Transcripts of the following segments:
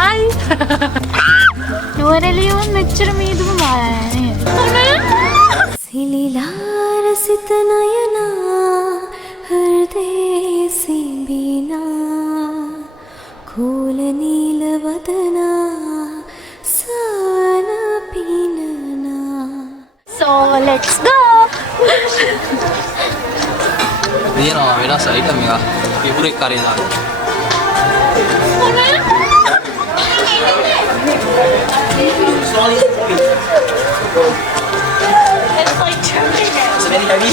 හයි. නුවරඑළියුන් මෙච්චර මීදුම මායනේ. සිලිලාර සිත නයනා හෘදේ සිඹිනා කෝල නීල වදනා සාන පිනනා. So let's go. තියෙනවා වෙනස් අයිටම් එකක්. පිපුරෙක් කරේ දාන්න. It's like jumping now. It's very heavy.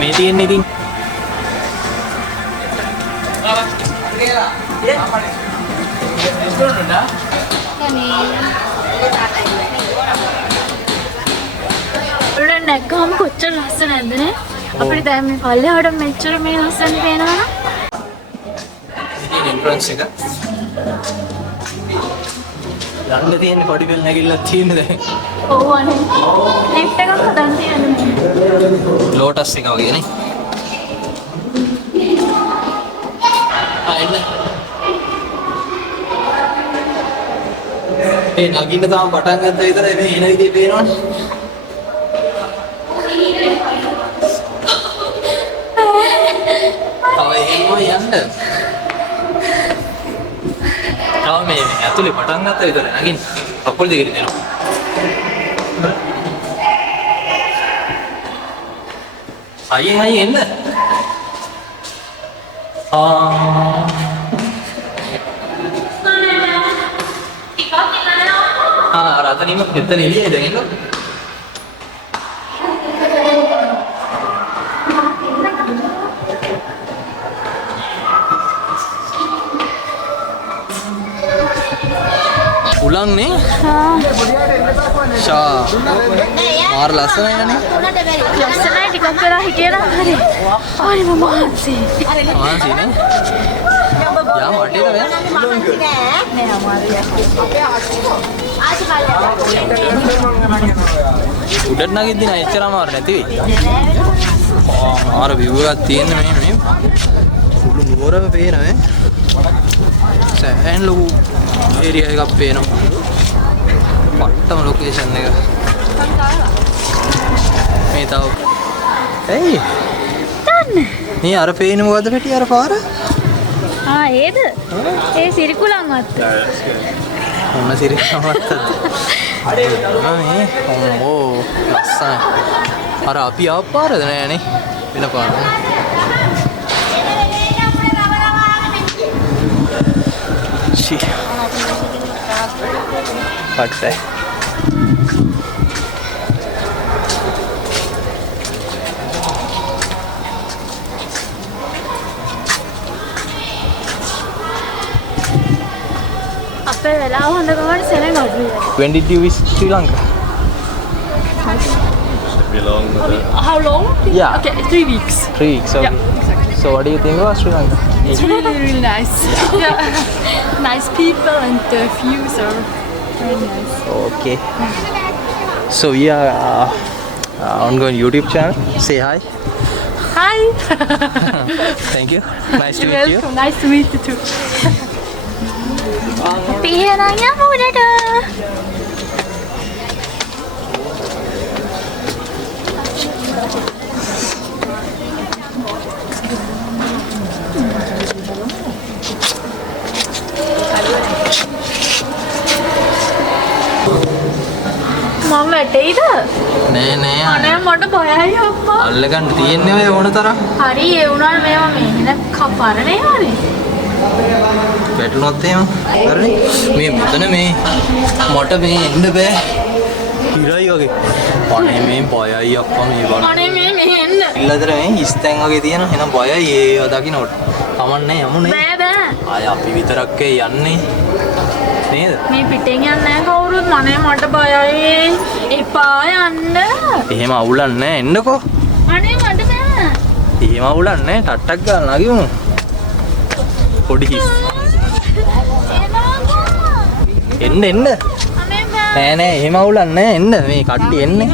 මේ තියෙන්නේ ඉතින් උඩ නැග්ගාම කොච්චර ලස්සනද නේ? අපිට දැන් මේ පල්ලෙහාට මෙච්චර මේ ලස්සන පේනවා නම් එන්ට්‍රන්ස් එක යන්න තියෙන පොඩි බෙල් නැගිල්ලක් තියෙන දැන්. ඔව් අනේ. ලිෆ්ට් එකක් හදන්න තියෙන්නේ. ලෝටස් එක වගේ නේ. එන්න. ඒ නගින්න තාම පටන් ගත්තා විතරයි මේ එන විදිහේ පේනවනේ. තව එහෙම යන්න. තව මේ ඇතුලේ පටන් ගත්තා විතරයි නගින්න. කකුල් දෙකට දෙනවා. අයියෙන් එන්න. අතනින්ම එතන එළියේ දැන් එන්න. උලන් නේ? ෂා. මාර ලස්සනයි නේ? ලස්සනයි ටිකක් වෙලා හිටියනම් හරි. හරි මහන්සි. මහන්සි නේ? යා මඩේට වෙන. නෑ අමාරුයි. උඩට නගින්න දින එච්චර අමාරු නැති වෙයි. මාර view එකක් තියෙන මේ මුළු නුවරම පේනවා ඈ. සෑහෙන ලොකු ඒරියා එකක් පේනවා. පට්ටම ලොකේෂන් එක. මේ තව. එයි. දන්න. මේ අර පේන්නේ මොකද්ද පැටි අර පාර? ඒද? ඒ සිරිකුලන් වත්ත. ඔන්න සිරිකුලන් වත්තද? මේ ඕ ලස්සන. අර අපි ආව පාරද නෑනේ. වෙන පාර. පට්ටයි. අපේ වෙලාව හොඳ ගමන් සෙනඟ අඩුයි. When did you visit Sri Lanka? How long? Yeah. Okay, 3 weeks. 3 weeks. Okay. Yeah, exactly. So what do you think about Sri Lanka? It's really, really nice. Yeah. Nice people and the views are very nice. Okay. So we are ongoing YouTube channel. Say hi. Hi. Thank you. Nice to You're meet you. welcome. Nice to meet you too. Piranha mudada. මම වැටෙයිද? නෑ නෑ. අනේ මට බයයි අප්පා. අල්ලගන්න තියෙන්නේ ඔය ඕන තරම්. හරි ඒ වුණාට මේවා මෙහෙන කපරනේ වනේ. වැටුනොත් එහෙම. හරිනේ. මේ මෙතන මේ මට මේ එන්න බෑ. ඉරයි වගේ. අනේ මේ බයයි අප්පා මේ බලන්න. අනේ මේ මෙහෙන්න. ඉල්ලතර මේ හිස්තැන් වගේ තියෙන. එහෙනම් බයයි ඒව දකින්නකොට. කමන්නේ යමුනේ. බෑ බෑ. ආය අපි විතරක් යන්නේ. නේද? මේ පිටෙන් යන්නේ නැහැ කවුරුත්. මනේ මට බයයි. එපා යන්න. එහෙම අවුලක් නැහැ එන්නකෝ. අනේ මට බෑ. එහෙම අවුලක් නැහැ ටට්ටක් ගාලා නගිමු. පොඩි හිස්. එන්න එන්න. අනේ බෑ. නෑ එහෙම අවුලක් නෑ එන්න මේ කට්ටිය එන්නේ.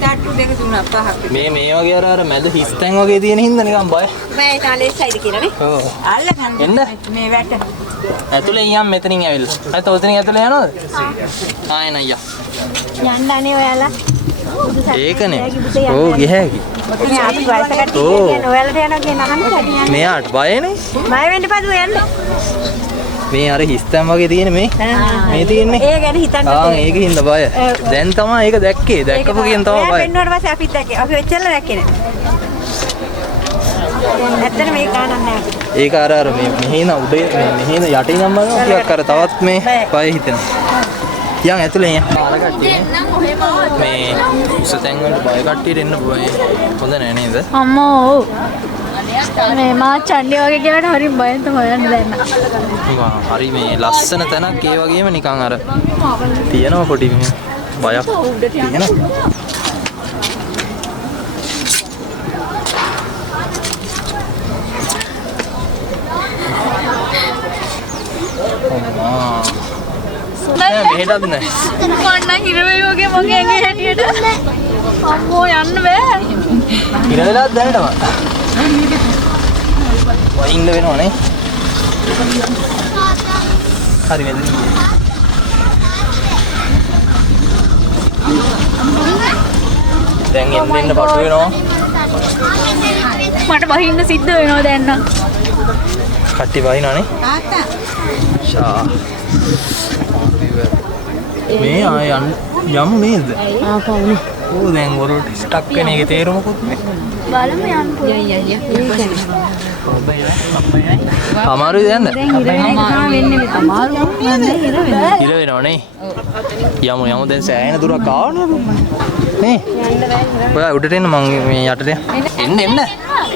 ටට්ටු දෙක තුනක් පහක්. මේ වගේ අර මැද හිස්තැන් වගේ තියෙන හින්දා නිකන් බය. මම තාලේ සයිඩ් කියලානේ. ඔව්. අල්ල ගන්න. එන්න. මේ වැට. ඇතුලේ යම් මෙතනින් ඇවිල්ලා. අය තෝතනින් ඇතුලේ යනවද? ආයෙ නయ్యා. යන්න අනේ ඔයාලා. ඒකනේ. ඕ ගියහැකි. මේ අපි වයස කට්ටිය කියන්නේ ඔයාලට යනවා කියන අහන්නේ කටියන්නේ. මෙයාට බයනේ. බය වෙන්න පදු යන්න. මේ අර හිස්තැන් වගේ තියෙන මේ තියෙන්නේ. ඒ ගැන හිතන්න. ඒකින්ද බය. දැන් තමයි ඒක දැක්කේ. දැක්කපු කියන තමයි බය. වෙන්නවට පස්සේ අපිත් දැක්කේ. අපි වෙච්චල දැක්කේ නෑ. ඇත්තට මේක ගානක් නෑ අපිට. ඒක අර මෙහෙන උඩේ මෙහෙන යටින් නම් බලනවා ටිකක් අර තවත් මේ බය හිතෙනවා. යන් ඇතුලේ යන්. මේ උසතෙන් වලට බය කට්ටියට එන්න බය. හොඳ නෑ නේද? අම්මෝ. මේ මා චණ්ඩි වගේ කියලාට හරි බයෙන් තමයි හොයන්න දැන්න. හරි මේ ලස්සන තැනක් ඒ වගේම නිකන් අර තියෙනවා පොඩි මේ බයක් තියෙනවා. මෙහෙටත් නෑ. මන්න හිර වෙයි වගේ මගේ ඇඟේ හැටියට. අම්මෝ යන්න බෑ. ඉර වෙලාවත් දැනටම. වයින්ද වෙනවනේ. හරි වෙන්නේ. දැන් එන්න පටු වෙනවා. මට බහින්න සිද්ධ වෙනවා දැන් නම්. කට්ටි බහිනවනේ. තාත්තා. ෂා. මේ ආය යමු නේද? කවුනේ? ඕ දැන් වරොට ස්ටක් වෙන එකේ තේරුමකුත් නෑ. බලමු යන්න පුළුවන්. අමාරුයි දැන්ද? අමාරු ඉර වෙනවනේ. යමු දැන් සෑහෙන දුරක් ආවනේ. නේ? ඔයා උඩට එන්න මං මේ යටට එන්න.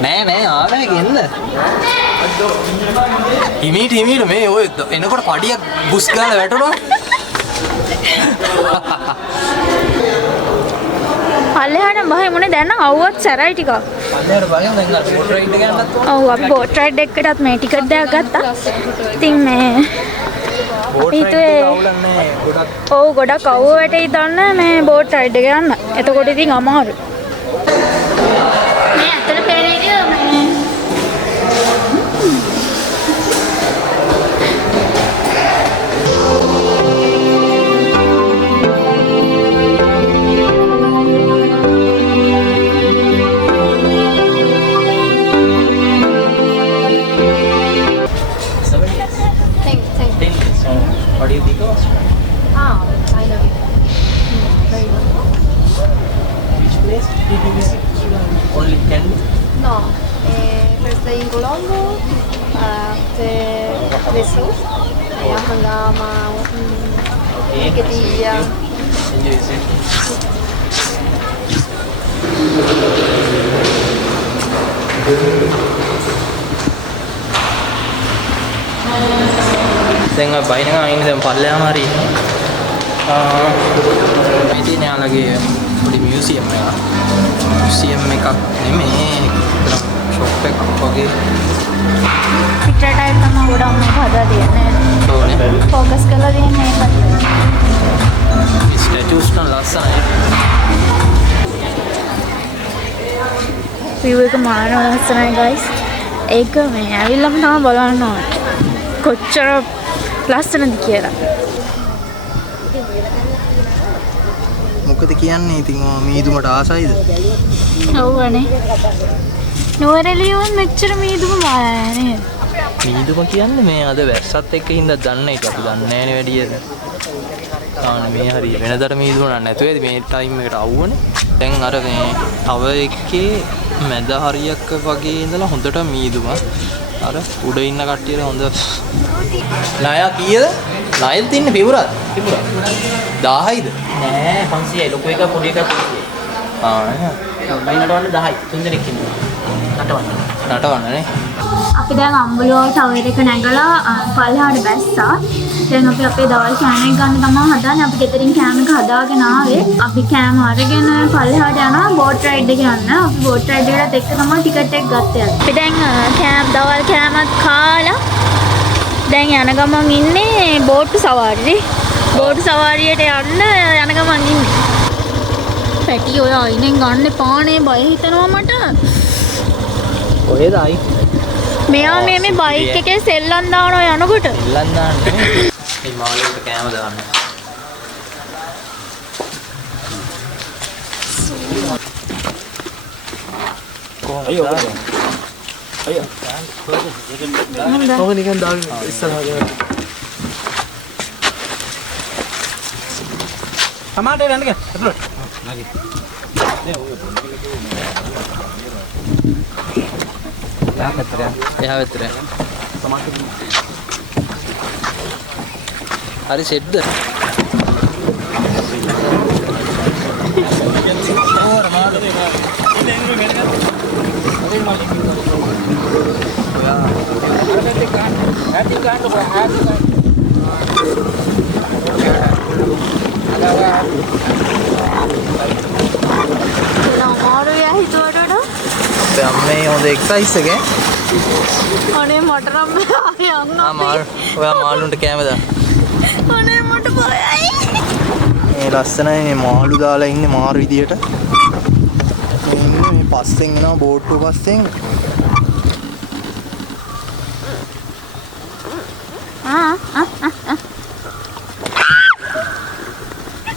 නෑ ආවේ එන්න. හිමීට මේ ඔය එනකොට පඩියක් බුස් ගාලා වැටුණා. පල්ලෙහාට බහිමුනේ දැන් නම් අවුවත් සැරයි ටිකක්. පල්ලෙහාට බලමු දැන් අර බෝට් රයිඩ් එක යන්නත් ඕන. ඔව් අපි බෝට් රයිඩ් එකකටත් මේ ටිකට් දෙයක් ගත්තා. ඉතින් මේ බෝට් රයිඩ් එක අවුලන්නේ ගොඩක්. ඔව් ගොඩක් අවුව වැටේ දන්න මේ බෝට් රයිඩ් එක යන්න. එතකොට ඉතින් අමාරුයි. මේ ඇත්තට පේන්නේ මේ What do you think of Australia? I love it. Which place did you visit? Only 10? No, first day in Colombo, after Jesús, Hangama, Ketilla. Enjoy it. දැන් ඔය බයිනගම ඉන්නේ දැන් පල්ලෙහාම හරි ඉන්නවා. මේ තියෙන යාළගේ පොඩි මියුසියම් එකක්. මියුසියම් එකක් නෙමෙයි. ෂොප් එකක් වගේ. පිටරටයි තමයි ගොඩක් මේක හදලා තියෙන්නේ. ඕනේ. ફોකස් කරලා තියෙන්නේ ඒකට. ස්ටැචුස් නම් ලස්සනයි. view එක මාන ලස්සනයි guys. ඒක මේ ඇවිල්ලාම තමයි බලන්න ඕනේ. කොච්චර ලස්සනද කියලා. මොකද කියන්නේ ඉතින් මීදුමට ආසයිද? ඔව්වනේ. නුවරඑළියුන් මෙච්චර මීදුම මාලා නේද? මීදුම කියන්නේ මේ අද වැස්සත් එක්ක හින්දා දන්න එක අපි දන්නේ නැහැනේ වැඩියද. මේ හරි වෙනදට මීදුම නැතුව ඇති මේ ටයිම් එකට අවුවනේ. දැන් අර මේ තව එකේ මැද හරියක් වගේ ඉඳලා හොඳට මීදුම අර උඩ ඉන්න කට්ටියට හොඳ ණය කීයද? ණයෙත් ඉන්නේ පිපුරාද? 1000යිද? නෑ 500යි ලොකු එක පොඩි එක 500යි. බයි නටවන්න 10යි. තුන් දෙනෙක් ඉන්නවා. නටවන්නනේ. අපි දැන් අම්බලුව ටවර් එක නැගලා පල්ලෙහාට බැස්සා. දැන් අපි අපේ දවල් කෑම එක ගන්න තමයි හදන්නේ. අපි ගෙදරින් කෑම එක හදාගෙන ආවේ. අපි කෑම අරගෙන පල්ලෙහාට යනවා බෝට් රයිඩ් එක යන්න. අපි බෝට් රයිඩ් එකට එක්ක තමයි ටිකට් එක ගත්තේ. අපි දැන් දවල් කෑමත් කාලා දැන් යන ගමන් ඉන්නේ බෝට්ටු සවාරියේ. බෝට් සවාරියට යන්න යන ගමන් ඉන්නේ. පැටි ඔය අයිනෙන් ගන්න එපානේ බය හිතෙනවා මට. කොහෙද ආයි? මෙයා මේ බයික් එකේ සෙල්ලම් දානවා යනකොට. සෙල්ලම් දාන්නේ. මේ මාළුවට කෑම දාන්න. කොහොමද? ඔක නිකන් දාගෙන ඉස්සරහට. සමාටේ යන්න ගියා. ඇතුළට. නැගි. එහා පැත්තට. හරි සෙට්ද? අම්මේ හොඳ එක්සයිස් එකේ. අනේ මට නම් යන්න. ඔයා මාළුන්ට කෑම දාන්න. අනේ මට බයයි. මේ ලස්සනයි මේ මාළු දාලා ඉන්නේ මාරු විදියට. මේ පස්සෙන් එනවා බෝට්ටුව පස්සෙන්.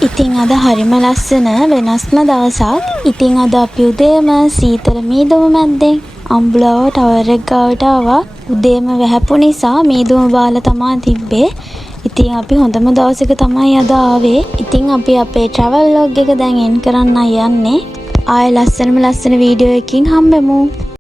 ඉතින් අද හරිම ලස්සන වෙනස්ම දවසක්. ඉතින් අද අපි උදේම සීතල මීදුම මැද්දෙන් අම්බුලාව ටවර් එක ගාවට ආවා. උදේම වැහැපු නිසා මීදුම බාලා තමයි තිබ්බේ. ඉතින් අපි හොඳම දවසක තමයි අද ආවේ. ඉතින් අපි අපේ travel vlog එක දැන් එන් කරන්න යන්නේ. ආයෙ ලස්සන වීඩියෝ එකකින් හම්බෙමු.